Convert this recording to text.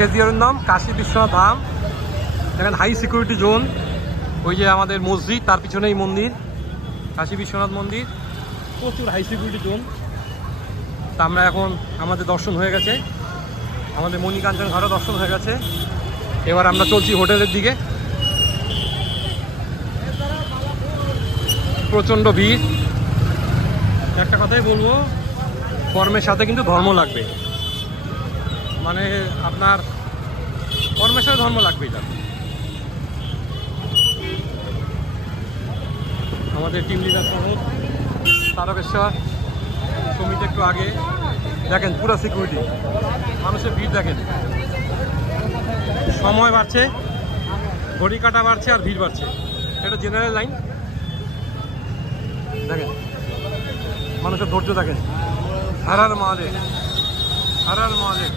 কেজিআরের নাম কাশী বিশ্বনাথ ধাম। দেখেন high security zone, ওই যে আমাদের মসজিদ তার পিছনেই মন্দির, কাশী বিশ্বনাথ মন্দির, প্রচুর হাই সিকিউরিটি জোন। তা আমরা এখন আমাদের দর্শন হয়ে গেছে, আমাদের মণিকাঞ্চন ঘাটও দর্শন হয়ে গেছে। এবার আমরা চলছি হোটেলের দিকে। প্রচণ্ড ভিড়। একটা কথাই বলবো, কর্মের সাথে কিন্তু ধর্ম লাগবে, মানে আপনার কর্মের সাথে ধর্ম লাগবে। এটা আমাদের টিম লিডার প্রমোদ, তারকেশ্বর, সমিতি একটু আগে। দেখেন পুরো সিকিউরিটি, মানুষের ভিড় দেখেন। সময় বাড়ছে, ঘড়ি কাটা বাড়ছে আর ভিড় বাড়ছে। এটা জেনারেল লাইন, দেখেন মানুষের ধৈর্য দেখেন। হর হর মহাদেব, হর হর মহাদেব।